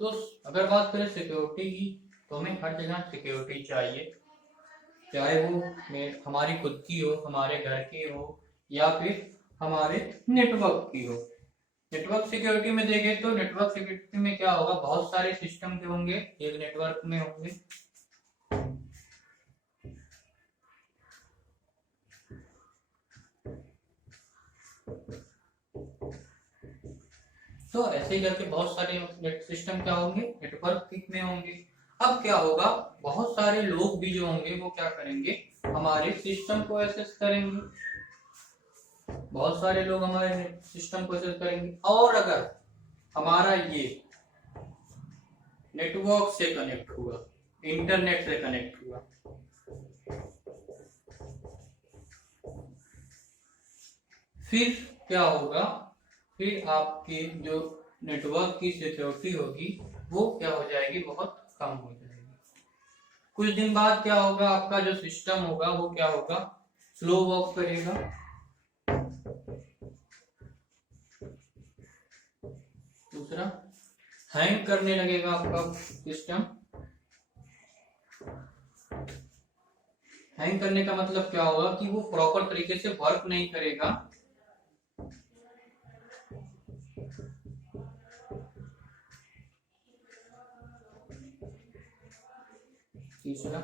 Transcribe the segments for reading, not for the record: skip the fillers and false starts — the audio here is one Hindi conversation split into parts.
तो अगर बात करें सिक्योरिटी की, तो हमें हर जगह सिक्योरिटी चाहिए, चाहे वो हमारी खुद की हो, हमारे घर की हो, या फिर हमारे नेटवर्क की हो। नेटवर्क सिक्योरिटी में देखें तो नेटवर्क सिक्योरिटी में क्या होगा, बहुत सारे सिस्टम के होंगे एक नेटवर्क में होंगे। तो ऐसे ही करके बहुत सारे सिस्टम क्या होंगे, नेटवर्क में होंगे। अब क्या होगा, बहुत सारे लोग भी जो होंगे वो क्या करेंगे, हमारे सिस्टम को एक्सेस करेंगे। बहुत सारे लोग हमारे सिस्टम को एक्सेस करेंगे, और अगर हमारा ये नेटवर्क से कनेक्ट हुआ, इंटरनेट से कनेक्ट हुआ, फिर क्या होगा, फिर आपकी जो नेटवर्क की सिक्योरिटी होगी वो क्या हो जाएगी, बहुत कम हो जाएगी। कुछ दिन बाद क्या होगा, आपका जो सिस्टम होगा वो क्या होगा, स्लो वर्क करेगा। दूसरा, हैंग करने लगेगा आपका सिस्टम। हैंग करने का मतलब क्या होगा कि वो प्रॉपर तरीके से वर्क नहीं करेगा। तीसरा,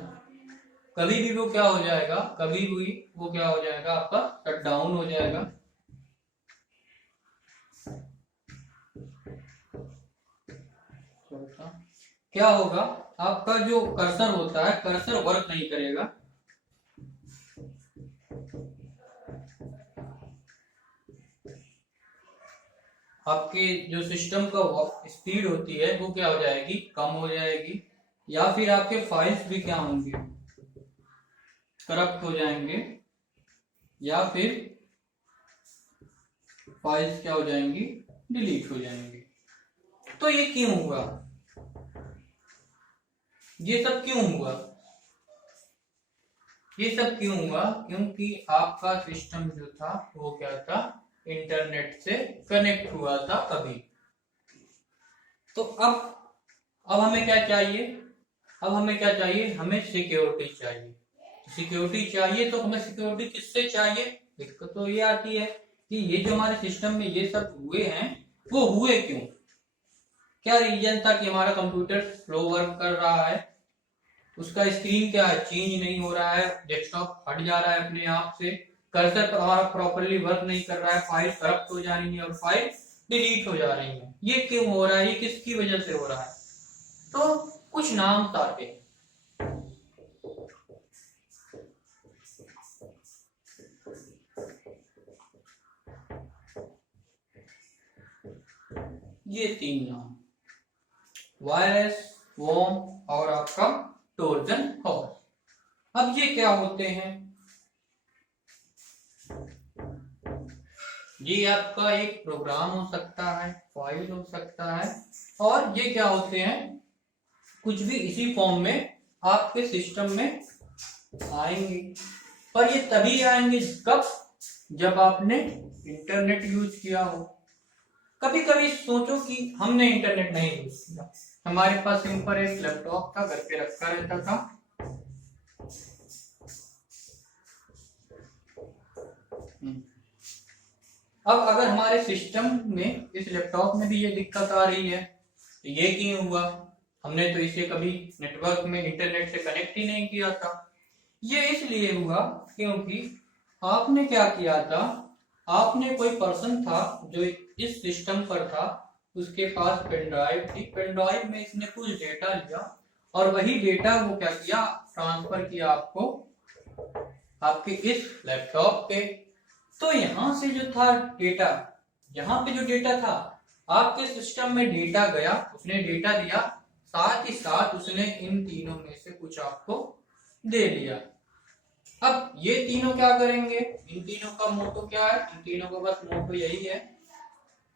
कभी भी वो क्या हो जाएगा, कभी भी वो क्या हो जाएगा, आपका शट डाउन हो जाएगा। क्या होगा, आपका जो कर्सर होता है, कर्सर वर्क नहीं करेगा। आपके जो सिस्टम का स्पीड होती है वो क्या हो जाएगी, कम हो जाएगी। या फिर आपके फाइल्स भी क्या होंगे, करप्ट हो जाएंगे, या फिर फाइल्स क्या हो जाएंगी, डिलीट हो जाएंगी। तो ये क्यों हुआ, ये सब क्यों हुआ, ये सब क्यों हुआ, क्योंकि आपका सिस्टम जो था वो क्या था, इंटरनेट से कनेक्ट हुआ था अभी। तो अब हमें क्या चाहिए, अब हमें क्या चाहिए, हमें सिक्योरिटी चाहिए। सिक्योरिटी चाहिए तो हमें सिक्योरिटी किससे चाहिए, दिक्कत तो ये आती है कि ये जो हमारे सिस्टम में ये सब हुए हैं वो हुए क्यों, क्या रीजन था कि हमारा कंप्यूटर स्लो वर्क कर रहा है, उसका स्क्रीन क्या है, चेंज नहीं हो रहा है, डेस्कटॉप हट जा रहा है अपने आप से, कर्सर हमारा प्रॉपरली वर्क नहीं कर रहा है, फाइल करप्ट हो जा रही है और फाइल डिलीट हो जा रही है। ये क्यों हो रहा है, ये किसकी वजह से हो रहा है, तो कुछ नाम आते हैं। ये 3 नाम, वायरस, वॉर्म और आपका ट्रोजन हॉर्स। अब ये क्या होते हैं, ये आपका एक प्रोग्राम हो सकता है, फाइल हो सकता है, और ये क्या होते हैं, कुछ भी इसी फॉर्म में आपके सिस्टम में आएंगे। पर ये तभी आएंगे कब, जब आपने इंटरनेट यूज किया हो। कभी कभी सोचो कि हमने इंटरनेट नहीं यूज किया, हमारे पास सिंपल एक लैपटॉप था, घर पे रखा रहता था, अब अगर हमारे सिस्टम में, इस लैपटॉप में भी ये दिक्कत आ रही है, तो ये क्यों हुआ, हमने तो इसे कभी नेटवर्क में इंटरनेट से कनेक्ट ही नहीं किया था। ये इसलिए हुआ क्योंकि आपने क्या किया था, आपने कोई पर्सन था जो इस सिस्टम पर था, उसके पास पेन ड्राइव थी, पेन ड्राइव में इसने कुछ डेटा लिया और वही डेटा वो क्या किया, ट्रांसफर किया आपको आपके इस लैपटॉप पे। तो यहां से जो था डेटा, यहाँ पे जो डेटा था आपके सिस्टम में डेटा गया, उसने डेटा दिया, साथ ही साथ उसने इन तीनों में से कुछ आपको दे दिया। अब ये तीनों क्या करेंगे, इन तीनों का मोटो क्या है, इन तीनों का बस मोटो यही है,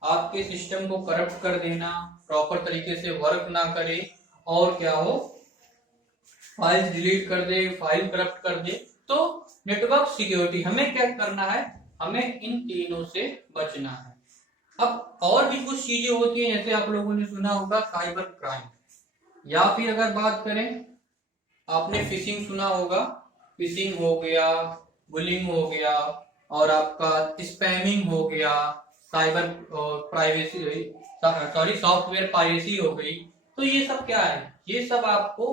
आपके सिस्टम को करप्ट कर देना, प्रॉपर तरीके से वर्क ना करे, और क्या हो, फाइल डिलीट कर दे, फाइल करप्ट कर दे। तो नेटवर्क सिक्योरिटी हमें क्या करना है, हमें इन तीनों से बचना है। अब और भी कुछ चीजें होती हैं, जैसे आप लोगों ने सुना होगा साइबर क्राइम, या फिर अगर बात करें, आपने फिशिंग सुना होगा, फिशिंग हो गया, बुलिंग हो गया, और आपका स्पैमिंग हो गया, cyber privacy, sorry software piracy हो गई। तो ये सब क्या है, ये सब आपको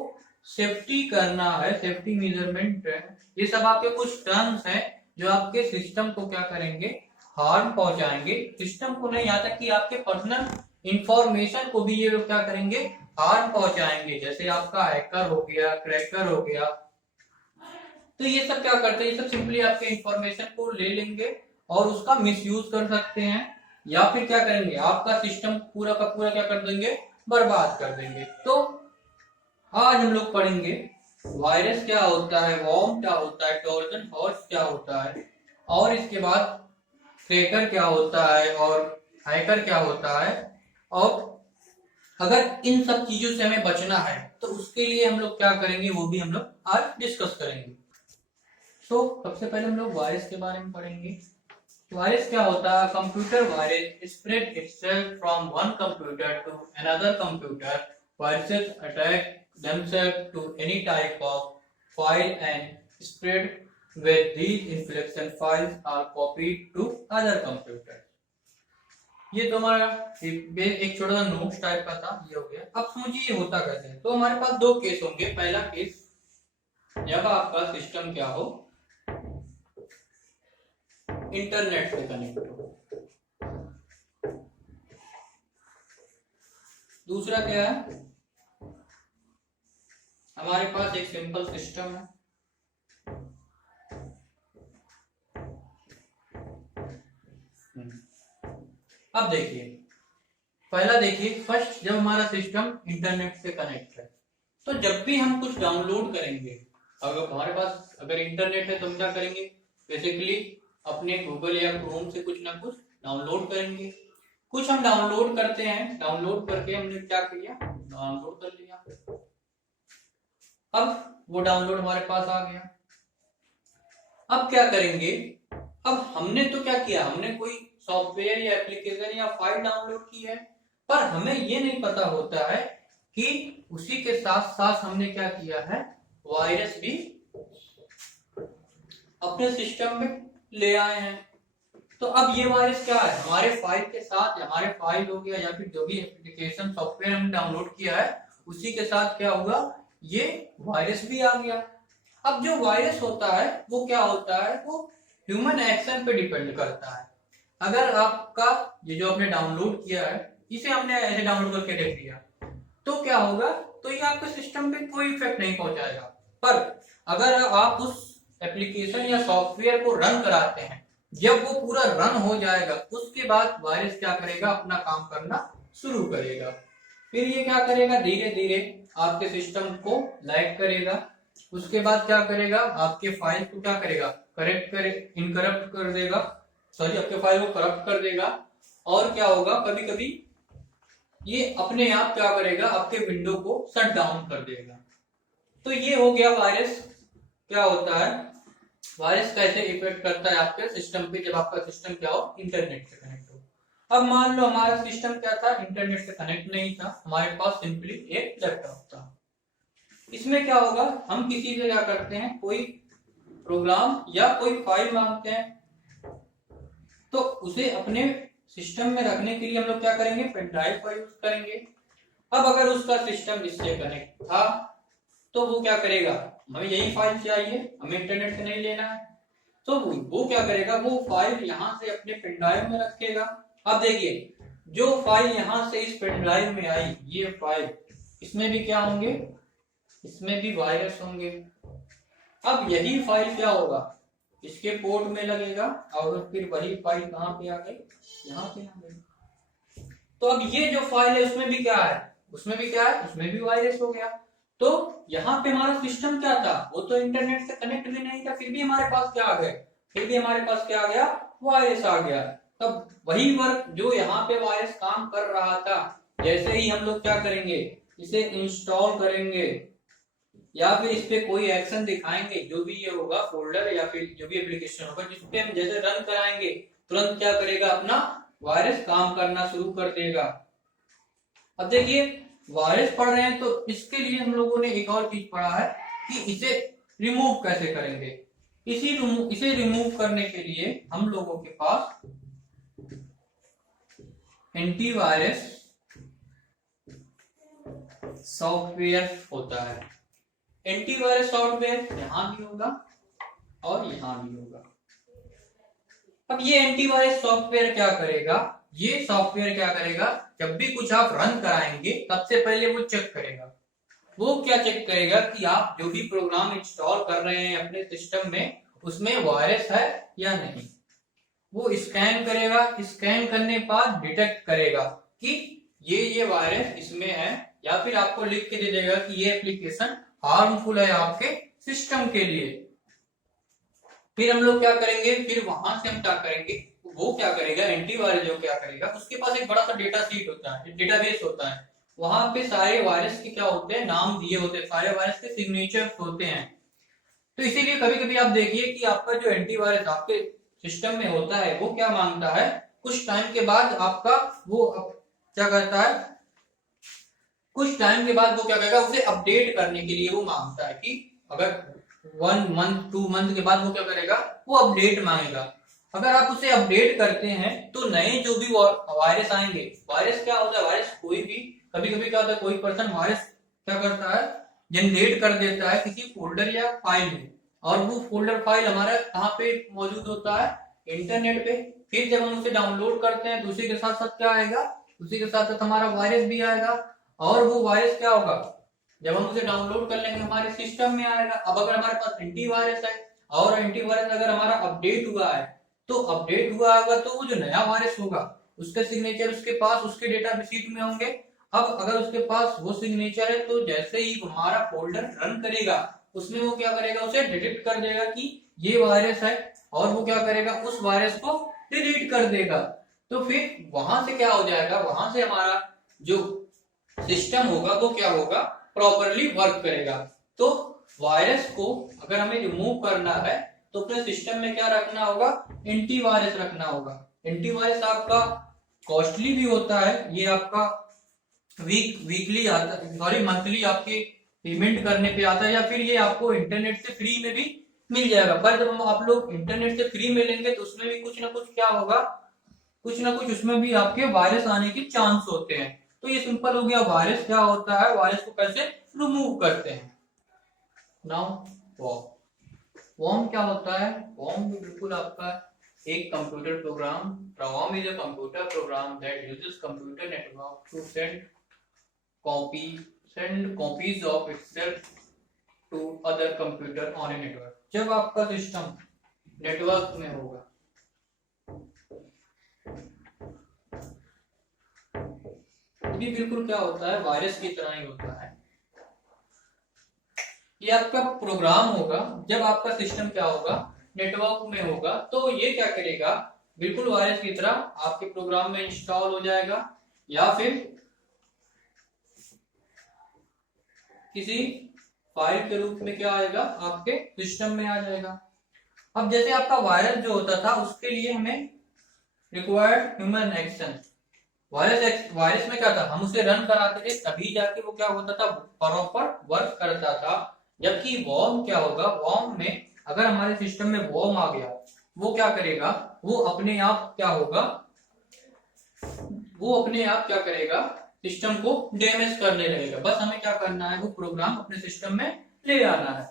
सेफ्टी करना है, सेफ्टी मेजरमेंट है, ये सब आपके कुछ टर्म्स हैं जो आपके सिस्टम को क्या करेंगे, हार्म पहुंचाएंगे। सिस्टम को नहीं, यहाँ तक कि आपके पर्सनल इंफॉर्मेशन को भी ये लोग क्या करेंगे, हार्म पहुंचाएंगे। जैसे आपका हैकर हो गया, क्रैकर हो गया, तो ये सब क्या करते हैं, ये सब सिंपली आपके इंफॉर्मेशन को ले लेंगे और उसका मिसयूज कर सकते हैं, या फिर क्या करेंगे, आपका सिस्टम पूरा का पूरा क्या कर देंगे, बर्बाद कर देंगे। तो आज हम लोग पढ़ेंगे वायरस क्या होता है, वॉर्म क्या होता है, ट्रोजन हॉर्स क्या होता है, और इसके बाद क्रैकर क्या होता है, और हैकर क्या होता है, और अगर इन सब चीजों से हमें बचना है तो उसके लिए हम लोग क्या करेंगे, वो भी हम लोग आज डिस्कस करेंगे। तो सबसे पहले हम लोग वायरस के बारे में पढ़ेंगे। वायरस क्या होता है, computer virus spread itself from one computer to another computer. Viruses attack themselves to any type of file and spread with these infection files are copied to other computers। ये तो हमारा एक छोटा सा नोट्स टाइप का था, ये हो गया। अब समझिए ये होता कैसे है। तो हमारे पास दो केस होंगे। पहला केस जब आपका सिस्टम क्या हो, इंटरनेट से कनेक्ट हो। दूसरा क्या है, हमारे पास एक सिंपल सिस्टम है, अब देखिए, पहला देखिए, फर्स्ट जब हमारा सिस्टम इंटरनेट से कनेक्ट है, तो जब भी हम कुछ डाउनलोड करेंगे, अगर हमारे पास अगर इंटरनेट है तो हम क्या करेंगे, बेसिकली अपने गूगल या क्रोम से कुछ ना कुछ डाउनलोड करेंगे। कुछ हम डाउनलोड करते हैं, डाउनलोड करके हमने क्या किया, डाउनलोड कर लिया। अब वो डाउनलोड हमारे पास आ गया। अब क्या करेंगे, अब हमने तो क्या किया, हमने कोई सॉफ्टवेयर या एप्लीकेशन या फाइल डाउनलोड की है, पर हमें ये नहीं पता होता है कि उसी के साथ साथ हमने क्या किया है, वायरस भी अपने सिस्टम में ले आए हैं। तो अब ये वायरस क्या है, हमारे फाइल के साथ, हमारे फाइल हो गया या फिर जो भी एप्लीकेशन सॉफ्टवेयर हमने डाउनलोड किया है उसी के साथ क्या हुआ, ये वायरस भी आ गया। अब जो वायरस होता है वो क्या होता है, वो ह्यूमन एक्शन पे डिपेंड करता है। अगर आपका ये जो आपने डाउनलोड किया है, इसे हमने ऐसे डाउनलोड करके देख लिया, तो क्या होगा, तो ये आपके सिस्टम पे कोई इफेक्ट नहीं पहुंचाएगा। पर अगर आप उस एप्लीकेशन या सॉफ्टवेयर को रन कराते हैं, जब वो पूरा रन हो जाएगा उसके बाद वायरस क्या करेगा, अपना काम करना शुरू करेगा। फिर ये क्या करेगा, धीरे धीरे आपके सिस्टम को लैग करेगा। उसके बाद क्या करेगा, आपके फाइल को क्या करेगा, इनकरप्ट कर देगा, सॉरी आपके फाइल को करप्ट कर देगा। और क्या होगा, कभी कभी ये अपने आप क्या करेगा, आपके विंडो को शट डाउन कर देगा। तो ये हो गया वायरस क्या होता है, वायरस कैसे इफेक्ट करता है आपके सिस्टम पे, जब आपका सिस्टम क्या हो, इंटरनेट से कनेक्ट हो। अब मान लो हमारा सिस्टम क्या था, इंटरनेट से कनेक्ट नहीं था, हमारे पास सिंपली एक लैपटॉप था। इसमें क्या होगा, हम किसी से क्या करते हैं, कोई प्रोग्राम या कोई फाइल मांगते हैं, तो उसे अपने सिस्टम में रखने के लिए हम लोग क्या करेंगे, पेन ड्राइव का यूज करेंगे। अब अगर उसका सिस्टम इससे कनेक्ट था तो वो क्या करेगा, हमें यही फाइल चाहिए, हमें इंटरनेट से नहीं लेना है, तो वो क्या करेगा, वो फाइल यहाँ से अपने पेन ड्राइव में रखेगा। अब देखिए, जो फाइल यहाँ से इस पेन ड्राइव में आई, ये फाइल, इसमें भी क्या होंगे, इसमें भी वायरस होंगे। अब यही फाइल क्या होगा, इसके पोर्ट में लगेगा, और फिर वही फाइल कहाँ पे आ गई, यहाँ पे आ गई। तो अब ये जो फाइल है उसमें भी क्या है, उसमें भी क्या है, उसमें भी वायरस हो गया। तो यहाँ पे हमारा सिस्टम क्या था, वो तो इंटरनेट से कनेक्ट भी नहीं था, फिर भी हमारे पास क्या आ गए, फिर भी हमारे पास क्या आ गया, वायरस आ गया। तब वही वर्क जो यहाँ पे वायरस काम कर रहा था, जैसे ही हम लोग क्या करेंगे, इसे इंस्टॉल करेंगे या फिर इस पे कोई एक्शन दिखाएंगे, जो भी ये होगा फोल्डर या फिर जो भी एप्लीकेशन होगा जिसपे हम जैसे रन कराएंगे, तुरंत क्या करेगा, अपना वायरस काम करना शुरू कर देगा। अब देखिए वायरस पढ़ रहे हैं तो इसके लिए हम लोगों ने एक और चीज पढ़ा है कि इसे रिमूव कैसे करेंगे। इसे रिमूव करने के लिए हम लोगों के पास एंटीवायरस सॉफ्टवेयर होता है। एंटीवायरस सॉफ्टवेयर यहां भी होगा और यहां भी होगा। अब ये एंटीवायरस सॉफ्टवेयर क्या करेगा, ये सॉफ्टवेयर क्या करेगा, जब भी कुछ आप रन कराएंगे सबसे पहले वो चेक करेगा। वो क्या चेक करेगा कि आप जो भी प्रोग्राम इंस्टॉल कर रहे हैं अपने सिस्टम में उसमें वायरस है या नहीं। वो स्कैन करेगा, स्कैन करने के बाद डिटेक्ट करेगा कि ये वायरस इसमें है, या फिर आपको लिख के दे देगा कि ये एप्लीकेशन हार्मफुल है आपके सिस्टम के लिए। फिर हम लोग क्या करेंगे, फिर वहां से हम क्या करेंगे, वो क्या करेगा एंटीवायरस जो क्या करेगा, उसके पास एक बड़ा सा डेटा सीट होता है, डेटाबेस होता है। वहां पे सारे वायरस के क्या होते हैं, नाम दिए होते हैं, सारे वायरस के सिग्नेचर्स होते हैं। तो इसीलिए कभी कभी आप देखिए कि आपका जो एंटीवायरस आपके सिस्टम में होता है वो क्या मांगता है, कुछ टाइम के बाद आपका वो क्या करता है, कुछ टाइम के बाद वो क्या करेगा, उसे अपडेट करने के लिए वो मांगता है कि अगर 1 मंथ 2 मंथ के बाद वो क्या करेगा, वो अपडेट मांगेगा। अगर आप उसे अपडेट करते हैं तो नए जो भी वायरस आएंगे, वायरस क्या होता है, वायरस कोई भी कभी कभी क्या होता है, कोई पर्सन वायरस क्या करता है, जनरेट कर देता है किसी फोल्डर या फाइल में, और वो फोल्डर फाइल हमारा कहाँ पे मौजूद होता है, इंटरनेट पे। फिर जब हम उसे डाउनलोड करते हैं तो उसी के साथ साथ क्या आएगा, उसी के साथ साथ हमारा वायरस भी आएगा, और वो वायरस क्या होगा, जब हम उसे डाउनलोड कर लेंगे हमारे सिस्टम में आएगा। अब अगर हमारे पास एंटीवायरस है और एंटीवायरस अगर हमारा अपडेट हुआ है, तो अपडेट हुआ होगा तो वो जो नया वायरस होगा उसके सिग्नेचर उसके पास उसके डेटा शीट में होंगे। अब अगर उसके पास वो सिग्नेचर है तो जैसे ही हमारा फोल्डर रन करेगा उसमें वो क्या करेगा, उसे डिटेक्ट कर देगा कि ये वायरस है, और वो क्या करेगा, उस वायरस को डिलीट कर देगा। तो फिर वहां से क्या हो जाएगा, वहां से हमारा जो सिस्टम होगा वो क्या होगा, प्रॉपरली वर्क करेगा। तो वायरस को अगर हमें रिमूव करना है तो अपने सिस्टम में क्या रखना होगा, एंटीवायरस रखना होगा। एंटीवायरस आपका कॉस्टली भी होता है, ये आपका वीकली आता है, सॉरी मंथली आपके पेमेंट करने पे आता है, या फिर ये आपको इंटरनेट से फ्री में भी मिल जाएगा। पर जब आप लोग इंटरनेट से फ्री में लेंगे तो उसमें भी कुछ ना कुछ क्या होगा, कुछ ना कुछ उसमें भी आपके वायरस आने के चांस होते हैं। तो ये सिंपल हो गया वायरस क्या होता है, वायरस को कैसे रिमूव करते हैं। नाउ वॉर्म क्या होता है, वॉर्म भी बिल्कुल आपका एक computer program, worm is a computer program that uses computer network to send copies of itself to other computer on a network। जब आपका सिस्टम नेटवर्क में होगा, भी बिल्कुल क्या होता है, वायरस की तरह ही होता है। ये आपका प्रोग्राम होगा, जब आपका सिस्टम क्या होगा, नेटवर्क में होगा, तो ये क्या करेगा, बिल्कुल वायरस की तरह आपके प्रोग्राम में इंस्टॉल हो जाएगा, या फिर किसी फाइल के रूप में क्या आएगा, आपके सिस्टम में आ जाएगा। अब जैसे आपका वायरस जो होता था उसके लिए हमें रिक्वायर्ड ह्यूमन एक्शन। वायरस में क्या था, हम उसे रन कराते थे तभी जाके वो क्या होता था, प्रॉपर वर्क करता था। जबकि वॉर्म क्या होगा, वॉर्म में अगर हमारे सिस्टम में वॉर्म आ गया, वो क्या करेगा, वो अपने आप क्या होगा, वो अपने आप क्या करेगा, सिस्टम को डैमेज करने लगेगा। बस हमें क्या करना है, वो प्रोग्राम अपने सिस्टम में ले आना है।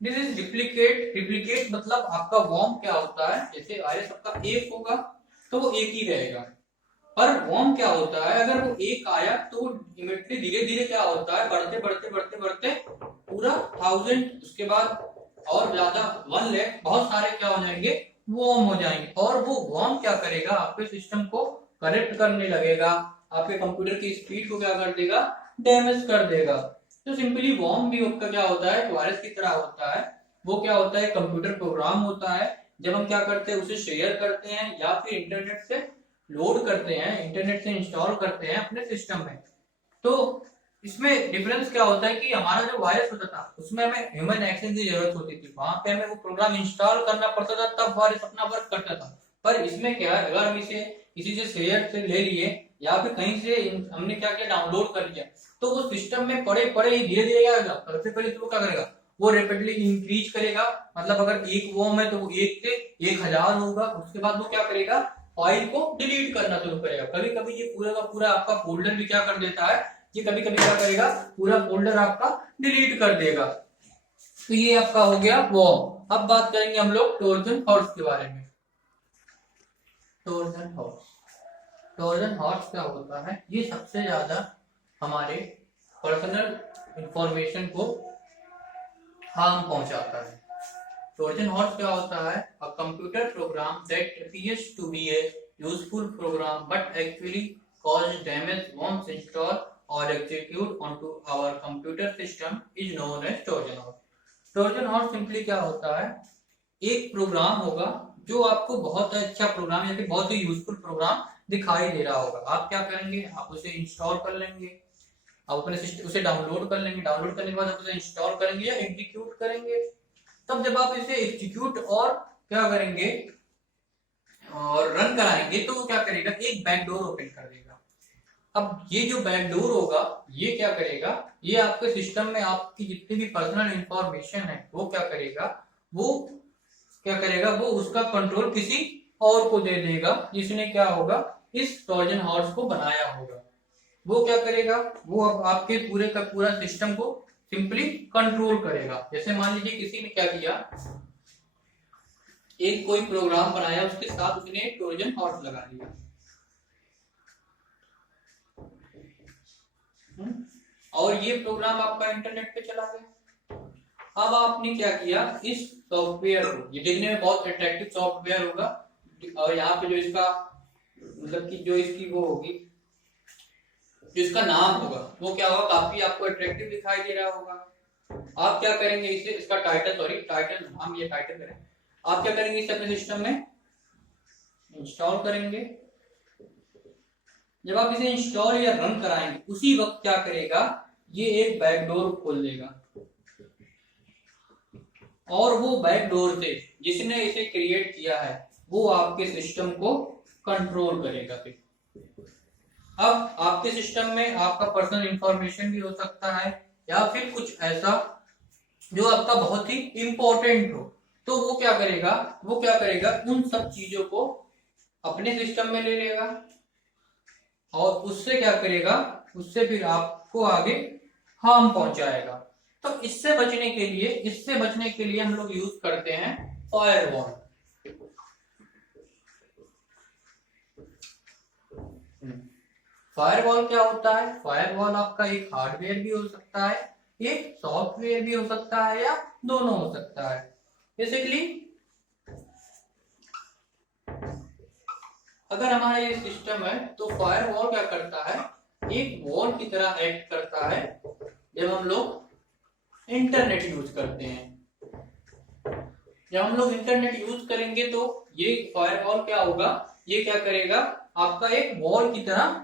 दिस इज रिप्लिकेट मतलब आपका वॉर्म क्या होता है, जैसे वायरस आपका एक होगा तो वो एक ही रहेगा, पर वॉर्म क्या होता है, अगर वो एक आया तो इमीडिएटली धीरे धीरे क्या होता है, बढ़ते बढ़ते बढ़ते बढ़ते पूरा 1000, उसके बाद और ज्यादा 1 लाख, बहुत सारे क्या हो जाएंगे, वॉर्म हो जाएंगे। और वो वॉर्म क्या करेगा, आपके सिस्टम को करेक्ट करने लगेगा, आपके कंप्यूटर की स्पीड को क्या कर देगा, डैमेज कर देगा। तो सिंपली वॉर्म भी आपका क्या होता है, वायरस की तरह होता है। वो क्या होता है, कंप्यूटर प्रोग्राम होता है। जब हम क्या करते हैं, उसे शेयर करते हैं या फिर इंटरनेट से लोड करते हैं, इंटरनेट से इंस्टॉल करते हैं अपने सिस्टम में। तो इसमें डिफरेंस क्या होता है कि हमारा जो वायरस होता था उसमें हमें ह्यूमन एक्शन की जरूरत होती थी, वहां पे हमें वो प्रोग्राम इंस्टॉल करना पड़ता था, तब वायरस अपना वर्क करता था। पर इसमें क्या है, अगर हम इसे किसी से शेयर से ले लिए या फिर कहीं से हमने क्या किया, डाउनलोड कर लिया, तो वो सिस्टम में पड़े पड़े ही धीरे धीरे क्या होगा, सबसे पहले तो वो क्या करेगा, वो रैपिडली इंक्रीज करेगा। मतलब अगर 1 वॉम है तो वो 1 से 1000 होगा। उसके बाद वो क्या करेगा, फाइल को डिलीट करना शुरू करेगा। कभी कभी ये पूरा का पूरा आपका फोल्डर भी क्या कर देता है, ये कभी कभी क्या करेगा, पूरा फोल्डर आपका डिलीट कर देगा। तो ये आपका हो गया वॉर्म। अब बात करेंगे हम लोग ट्रोजन हॉर्स के बारे में। ट्रोजन हॉर्स, ट्रोजन हॉर्स क्या होता है, ये सबसे ज्यादा हमारे पर्सनल इंफॉर्मेशन को हार्म पहुंचाता है। ट्रोजन हॉर्स क्या होता है, a computer program that appears to be a useful program but actually cause damage once installed or execute onto our computer system is known as Trojan horse. Trojan horse simply क्या होता है, एक प्रोग्राम होगा जो आपको बहुत अच्छा प्रोग्राम या फिर बहुत ही यूजफुल प्रोग्राम दिखाई दे रहा होगा। आप क्या करेंगे, आप उसे इंस्टॉल कर लेंगे, आप अपने सिस्टम उसे डाउनलोड कर लेंगे, डाउनलोड करने के बाद आप उसे इंस्टॉल करेंगे या एग्जीक्यूट करेंगे। तब जब आप इसे एग्जीक्यूट और क्या करेंगे और रन कराएंगे तो वो क्या करेगा, एक बैकडोर ओपन कर देगा। अब ये जो बैकडोर होगा ये क्या करेगा, ये आपके सिस्टम में आपकी जितनी भी पर्सनल इंफॉर्मेशन है वो क्या करेगा, वो उसका कंट्रोल किसी और को दे देगा जिसने क्या होगा, इस ट्रोजन हॉर्स को बनाया होगा। वो क्या करेगा, वो आपके पूरे का पूरा सिस्टम को सिंपली कंट्रोल करेगा। जैसे मान लीजिए किसी ने क्या किया, एक कोई प्रोग्राम बनाया, उसके साथ उसने ट्रोजन हॉर्स लगा दिया। और ये प्रोग्राम आपका इंटरनेट पे चला गया। अब आपने क्या किया, इस सॉफ्टवेयर को, ये देखने में बहुत अट्रैक्टिव सॉफ्टवेयर होगा और यहाँ पे जो इसका मतलब कि जो इसकी वो होगी, जो इसका नाम होगा वो क्या होगा, काफी आपको अट्रैक्टिव दिखाई दे रहा होगा। आप क्या करेंगे, इसे इसका टाइटल हम ये टाइटल करें, आप क्या करेंगे, इसे अपने सिस्टम में इंस्टॉल करेंगे। जब आप इसे इंस्टॉल या रन कराएंगे उसी वक्त क्या करेगा, ये एक बैकडोर खोल देगा और वो बैकडोर से जिसने इसे क्रिएट किया है वो आपके सिस्टम को कंट्रोल करेगा। फिर अब आपके सिस्टम में आपका पर्सनल इंफॉर्मेशन भी हो सकता है या फिर कुछ ऐसा जो आपका बहुत ही इंपॉर्टेंट हो, तो वो क्या करेगा, उन सब चीजों को अपने सिस्टम में ले लेगा और उससे क्या करेगा, उससे फिर आपको आगे हार्म पहुंचाएगा। तो इससे बचने के लिए हम लोग यूज करते हैं फायरवॉल। फायरवॉल क्या होता है, फायरवॉल आपका एक हार्डवेयर भी हो सकता है, एक सॉफ्टवेयर भी हो सकता है या दोनों हो सकता है। बेसिकली अगर हमारा ये सिस्टम है तो फायरवॉल क्या करता है, एक वॉल की तरह एक्ट करता है जब हम लोग इंटरनेट यूज करते हैं। जब हम लोग इंटरनेट यूज करेंगे तो ये फायरवॉल क्या होगा, ये क्या करेगा, आपका एक वॉल की तरह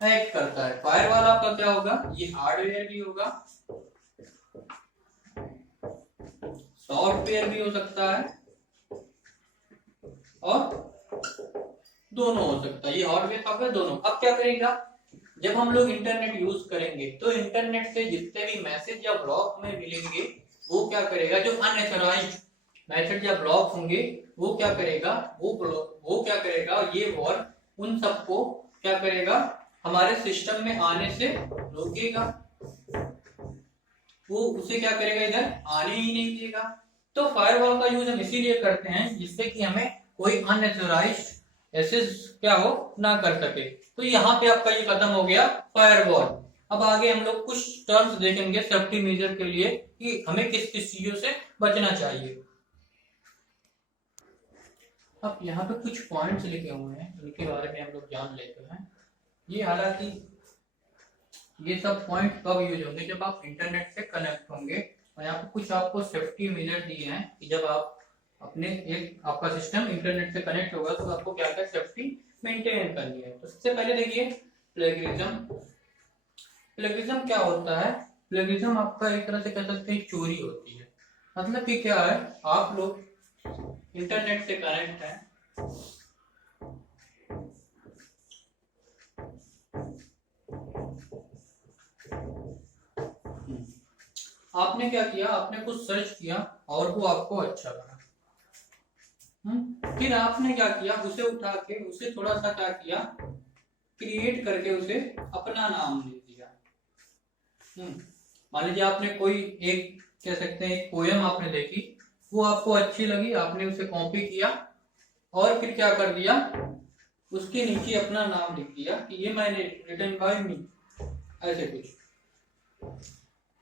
एक्ट करता है। फायरवॉल आपका क्या होगा, ये हार्डवेयर भी होगा, सॉफ्टवेयर भी हो सकता है और दोनों हो सकता है, ये हार्डवेयर सॉफ्टवेयर दोनों। अब क्या करेगा, जब हम लोग इंटरनेट यूज करेंगे तो इंटरनेट से जितने भी मैसेज या ब्लॉग में मिलेंगे वो क्या करेगा, जो अनऑथराइज्ड मैसेज या ब्लॉग होंगे वो क्या करेगा, वो क्या करेगा, ये वॉल उन सबको क्या करेगा, हमारे सिस्टम में आने से रोकेगा। वो उसे क्या करेगा, इधर आने ही नहीं देगा। तो फायरवॉल का यूज हम इसीलिए करते हैं जिससे कि हमें कोई अनऑथराइज्ड एक्सेस क्या हो ना कर सके। तो यहाँ पे आपका ये खत्म हो गया फायरवॉल। अब आगे हम लोग कुछ टर्म्स देखेंगे सेफ्टी मेजर के लिए कि हमें किस किस चीजों से बचना चाहिए। अब यहाँ पे कुछ पॉइंट्स लिखे हुए हैं, उनके बारे में हम लोग जान लेते हैं। ये हालांकि ये सब पॉइंट कब यूज होंगे, जब आप इंटरनेट से कनेक्ट होंगे। और यहाँ पे कुछ आपको सेफ्टी मेजर दिए हैं कि जब आप अपने आपका सिस्टम इंटरनेट से कनेक्ट होगा तो आपको क्या क्या सेफ्टी मेंटेन करनी है। तो सबसे पहले देखिए प्लेगरिज्म। प्लेगरिज्म क्या होता है, प्लेगरिज्म आपका एक तरह से कह सकते हैं चोरी होती है। मतलब कि क्या है, आप लोग इंटरनेट से कनेक्ट हैं, आपने क्या किया, आपने कुछ सर्च किया और वो आपको अच्छा लगा, फिर आपने क्या किया, उसे उठा के उसे थोड़ा सा क्या किया, क्रिएट करके उसे अपना नाम दे दिया। मान लीजिए आपने कोई एक कह सकते हैं एक पोयम आपने देखी, वो आपको अच्छी लगी, आपने उसे कॉपी किया और फिर क्या कर दिया, उसके नीचे अपना नाम लिख दिया कि ये मैंने रिटन बाय मी, ऐसे कुछ।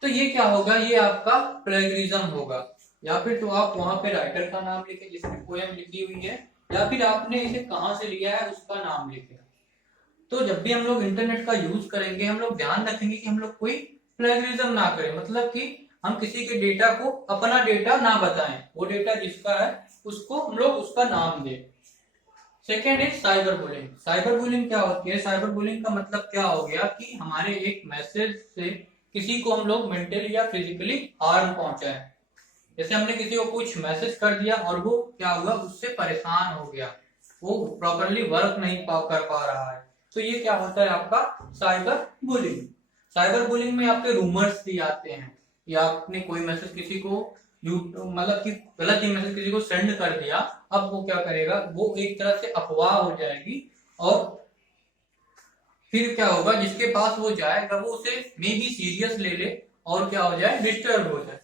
तो ये क्या होगा, ये आपका प्लेगरिज्म होगा। या फिर तो आप वहां पे राइटर का नाम लिखे जिसने पोयम लिखी हुई है, या फिर आपने इसे कहां से लिया है उसका नाम लिखे। तो जब भी हम लोग इंटरनेट का यूज करेंगे, हम लोग ध्यान रखेंगे कि हम लोग कोई प्लेगरिज्म ना करें, मतलब कि हम किसी के डेटा को अपना डेटा ना बताएं, वो डेटा जिसका है उसको हम लोग उसका नाम दें। सेकेंड है साइबर बुलिंग। साइबर बुलिंग क्या होती है, साइबर बुलिंग का मतलब क्या हो गया कि हमारे एक मैसेज से किसी को हम लोग मेंटली या फिजिकली हार्म पहुंचाए। जैसे हमने किसी को कुछ मैसेज कर दिया और वो क्या हुआ, उससे परेशान हो गया, वो प्रॉपरली वर्क नहीं कर पा रहा है, तो ये क्या होता है आपका साइबर बुलिंग। साइबर बुलिंग में आपके रूमर्स भी आते हैं, या आपने कोई मैसेज किसी को मतलब कि गलत मैसेज किसी को सेंड कर दिया, अब वो क्या करेगा, वो एक तरह से अफवाह हो जाएगी और फिर क्या होगा, जिसके पास वो जाएगा वो उसे मे बी सीरियस ले ले और क्या हो जाए, डिस्टर्ब हो जाए।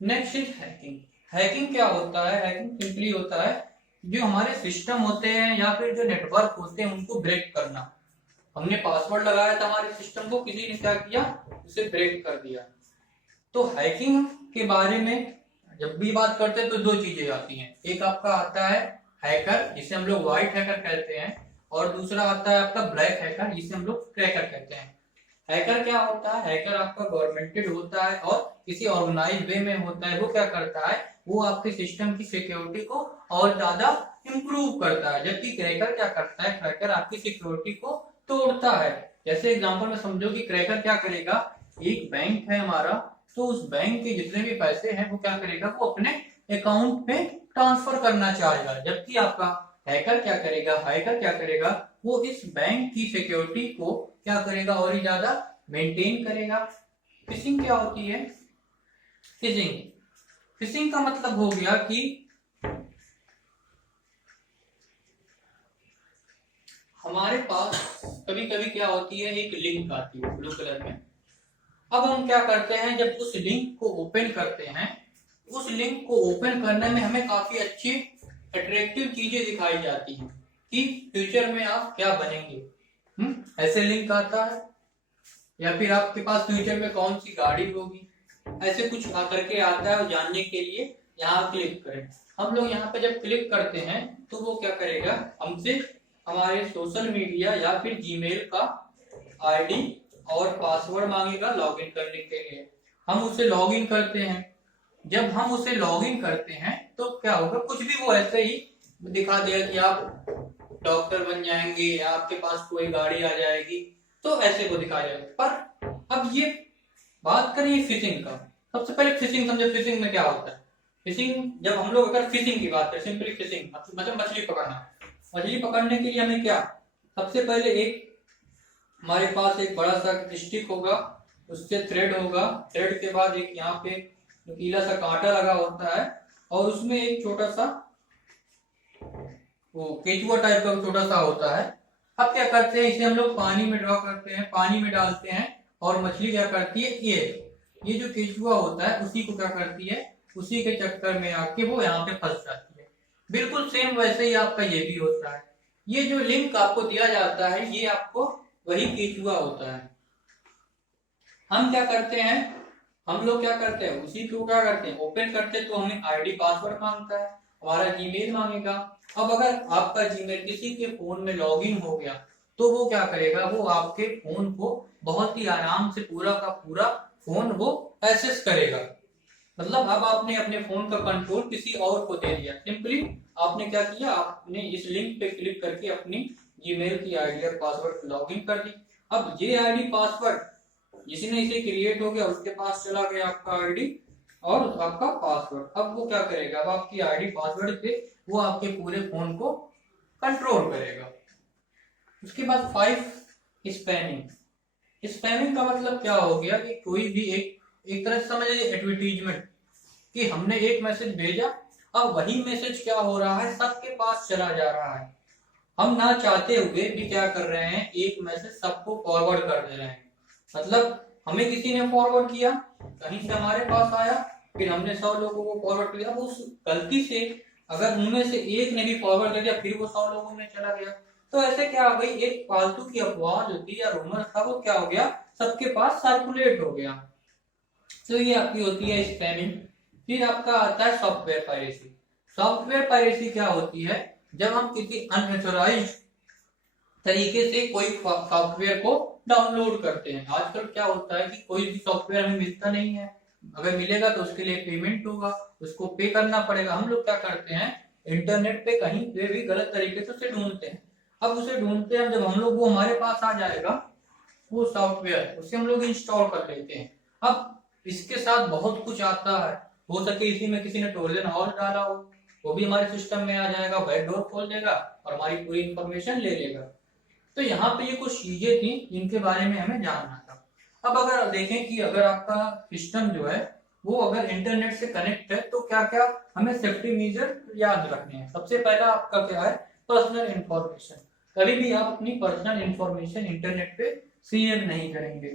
Next is hacking. हैकिंग क्या होता है, हैकिंग सिंपली होता है जो हमारे सिस्टम होते हैं या फिर जो नेटवर्क होते हैं उनको ब्रेक करना। हमने पासवर्ड लगाया था हमारे सिस्टम को, किसी ने क्या किया, उसे ब्रेक कर दिया। तो हैकिंग के बारे में जब भी बात करते हैं तो दो चीजें आती हैं, एक आपका आता है हैकर जिसे हम लोग व्हाइट हैकर कहते हैं, और दूसरा आता है आपका ब्लैक हैकर जिसे हम लोग क्रैकर कहते हैं। हैकर क्या होता है, हैकर आपका गवर्नमेंटेड होता है और किसी ऑर्गेनाइज वे में होता है। वो क्या करता है, वो आपके सिस्टम की सिक्योरिटी को और ज्यादा इंप्रूव करता है, जबकि क्रैकर क्या करता है, क्रैकर आपकी सिक्योरिटी को तोड़ता है। जैसे एग्जांपल में समझो कि क्रैकर क्या करेगा, एक बैंक है हमारा, तो उस बैंक के जितने भी पैसे हैं वो क्या करेगा, वो अपने अकाउंट पे ट्रांसफर करना चाहेगा, जबकि आपका हैकर क्या करेगा, वो इस बैंक की सिक्योरिटी को क्या करेगा, और ही ज्यादा मेंटेन करेगा। फिशिंग क्या होती है, फिशिंग, फिशिंग का मतलब हो गया कि हमारे पास कभी कभी क्या होती है, एक लिंक आती है ब्लू कलर में। अब हम क्या करते हैं, जब उस लिंक को ओपन करते हैं, उस लिंक को ओपन करने में हमें काफी अच्छी अट्रैक्टिव चीजें दिखाई जाती हैं कि फ्यूचर में आप क्या बनेंगे। ऐसे लिंक आता है, या फिर आपके पास फ्यूचर में कौन सी गाड़ी होगी, ऐसे कुछ करके आता है। और जानने के लिए यहाँ क्लिक करें। हम लोग यहाँ पे जब क्लिक करते हैं तो वो क्या करेगा, हमसे हमारे सोशल मीडिया या फिर जीमेल का आईडी और पासवर्ड मांगेगा लॉगिन करने के लिए। हम उसे लॉगिन करते हैं। जब हम उसे लॉगिन करते हैं तो क्या होगा, कुछ भी वो ऐसे ही दिखा देगा कि आप डॉक्टर बन जाएंगे या आपके पास कोई गाड़ी आ जाएगी, तो ऐसे को दिखाया जाएगा। पर अब ये बात करें फिशिंग का, सबसे पहले फिशिंग समझो, फिशिंग में क्या होता है। फिशिंग, जब हम लोग अगर फिशिंग की बात करें, सिंपली फिशिंग मतलब मछली पकड़ना। मछली पकड़ने के लिए हमें क्या, सबसे पहले एक हमारे पास एक बड़ा सा स्टिक होगा, उससे थ्रेड होगा, थ्रेड के बाद एक यहाँ पे नुकीला सा कांटा लगा होता है, और उसमें एक छोटा सा वो केचुआ टाइप का छोटा सा होता है। अब क्या करते हैं, इसे हम लोग पानी में ड्रॉ करते हैं, पानी में डालते हैं, और मछली क्या करती है, ये जो केचुआ होता है उसी को क्या करती है, उसी के चक्कर में आके वो यहाँ पे फंस जाती है। बिल्कुल सेम वैसे ही आपका ये भी होता है। ये जो लिंक आपको दिया जाता है ये आपको वही केचुआ होता है। हम क्या करते हैं, हम लोग क्या करते हैं, उसी को क्या करते हैं, ओपन करते हैं तो हमें आईडी पासवर्ड मांगता है, हमारा जीमेल मांगेगा। अब अगर आपका जीमेल किसी के फोन में लॉगिन हो गया तो वो क्या करेगा, वो आपके फोन को बहुत ही आराम से पूरा का पूरा फोन वो एक्सेस करेगा। मतलब अब आपने अपने फोन का कंट्रोल किसी और को दे दिया। सिंपली आपने क्या किया, आपने इस लिंक पे क्लिक करके अपनी जीमेल की आईडी और पासवर्ड लॉगिन कर दी। अब ये आईडी पासवर्ड जिसने इसे क्रिएट हो गया उसके पास चला गया आपका आईडी और आपका पासवर्ड। अब वो क्या करेगा, अब आपकी आईडी पासवर्ड पे वो आपके पूरे फोन को कंट्रोल करेगा। उसके बाद 5 स्पैमिंग। स्पैमिंग का मतलब क्या हो गया कि कोई भी एक तरह से समझिए एडवर्टीजमेंट, कि हमने एक मैसेज भेजा अब वही मैसेज क्या हो रहा है सबके पास चला जा रहा है। हम ना चाहते हुए भी क्या कर रहे हैं, एक मैसेज सबको फॉरवर्ड कर दे रहे हैं। मतलब हमें किसी ने फॉरवर्ड किया, कहीं से हमारे पास आया, फिर हमने 100 लोगों को फॉरवर्ड किया। अब उस गलती से अगर उनमें से एक ने भी फॉरवर्ड कर दिया फिर वो 100 लोगों में चला गया, तो ऐसे क्या हो गई, एक फालतू की अफवाह जो थी या रूमर था वो क्या हो गया, सबके पास सर्कुलेट हो गया। तो ये आपकी होती है स्पैमिंग। फिर आपका आता है सॉफ्टवेयर पायरेसी। सॉफ्टवेयर पायरेसी क्या होती है, जब हम किसी अनऑथराइज्ड तरीके से कोई सॉफ्टवेयर को डाउनलोड करते हैं। आजकल क्या होता है कि कोई भी सॉफ्टवेयर हमें मिलता नहीं है, अगर मिलेगा तो उसके लिए पेमेंट होगा, उसको पे करना पड़ेगा। हम लोग क्या करते हैं, इंटरनेट पे कहीं पे भी गलत तरीके से उसे ढूंढते हैं। अब उसे ढूंढते हैं, जब हम लोग वो हमारे पास आ जाएगा वो सॉफ्टवेयर, उसे हम लोग इंस्टॉल कर लेते हैं। अब इसके साथ बहुत कुछ आता है, हो सके इसी में किसी ने ट्रोजन हॉर्स डाला हो, वो भी हमारे सिस्टम में आ जाएगा, बैकडोर खोल देगा और हमारी पूरी इंफॉर्मेशन ले लेगा। तो यहाँ पे ये कुछ चीजें थी जिनके बारे में हमें जानना था। अब अगर देखें कि अगर आपका सिस्टम जो है वो अगर इंटरनेट से कनेक्ट है तो क्या क्या हमें सेफ्टी मेजर याद रखने हैं। सबसे पहला आपका क्या है, पर्सनल इंफॉर्मेशन। कभी भी आप अपनी पर्सनल इंफॉर्मेशन इंटरनेट पे शेयर नहीं करेंगे।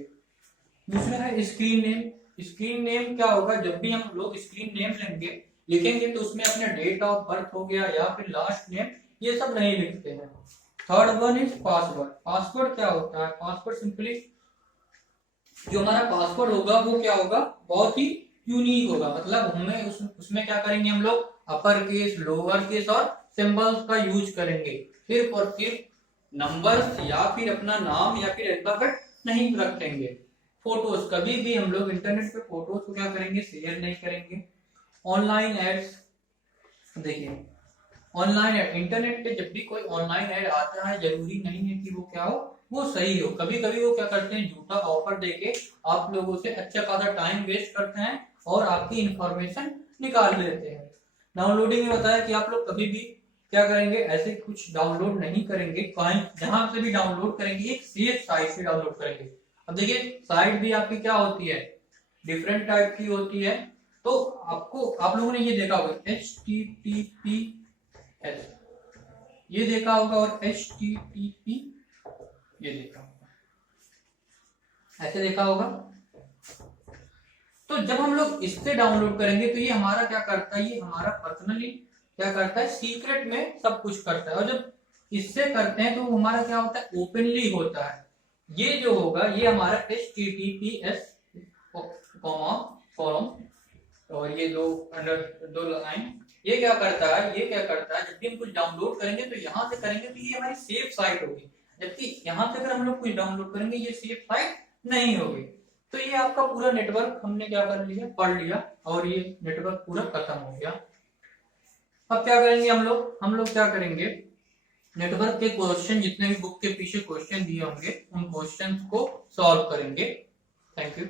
दूसरा है स्क्रीन नेम। स्क्रीन नेम क्या होगा, जब भी हम लोग स्क्रीन नेम लेंगे लिखेंगे तो उसमें अपने डेट ऑफ बर्थ हो गया या फिर लास्ट नेम, ये सब नहीं लिखते हैं। Third one is password. Password क्या होता है, पासवर्ड सिंपली जो हमारा पासवर्ड होगा वो क्या होगा, बहुत ही यूनिक होगा। मतलब हमें उसमें क्या करेंगे, हम लोग अपर केस, लोअर केस और सिंबल्स का यूज करेंगे। सिर्फ और सिर्फ नंबर्स या फिर अपना नाम या फिर अल्फाबेट नहीं रखेंगे। फोटोज, कभी भी हम लोग इंटरनेट पे फोटोज को क्या करेंगे, शेयर नहीं करेंगे। ऑनलाइन एड्स, देखिए ऑनलाइन एड, इंटरनेट पे जब भी कोई ऑनलाइन एड आता है जरूरी नहीं है कि वो क्या हो, वो सही हो। कभी कभी वो क्या करते हैं, झूठा ऑफर देके आप लोगों से अच्छा खासा टाइम वेस्ट करते हैं और आपकी इंफॉर्मेशन निकाल लेते हैं। डाउनलोडिंग में बताया कि आप लोग कभी भी क्या करेंगे, ऐसे कुछ डाउनलोड नहीं करेंगे, कहीं जहां से भी डाउनलोड करेंगे एक सेफ साइट से डाउनलोड करेंगे। अब देखिए साइट भी आपकी क्या होती है, डिफरेंट टाइप की होती है। तो आपको, आप लोगों ने ये देखा होगा HTTPS, ये देखा होगा, और HTTP ये देखा होगा, ऐसे देखा होगा। तो जब हम लोग इससे डाउनलोड करेंगे तो ये हमारा क्या करता है, ये हमारा पर्सनली क्या करता है, सीक्रेट में सब कुछ करता है। और जब इससे करते हैं तो हमारा क्या होता है, ओपनली होता है। ये जो होगा ये हमारा HTTPS फॉर्म, और ये दो लाइन, ये क्या करता है, ये क्या करता है, जब भी हम कुछ डाउनलोड करेंगे तो यहाँ से करेंगे तो ये हमारी सेफ साइट होगी, जबकि यहाँ से अगर हम लोग कुछ डाउनलोड करेंगे ये सेफ साइट नहीं होगी। तो ये आपका पूरा नेटवर्क हमने क्या कर लिया, पढ़ लिया, और ये नेटवर्क पूरा खत्म हो गया। अब क्या करेंगे हम लोग क्या करेंगे, नेटवर्क के क्वेश्चन जितने भी बुक के पीछे क्वेश्चन दिए होंगे उन क्वेश्चन को सॉल्व करेंगे। Thank you.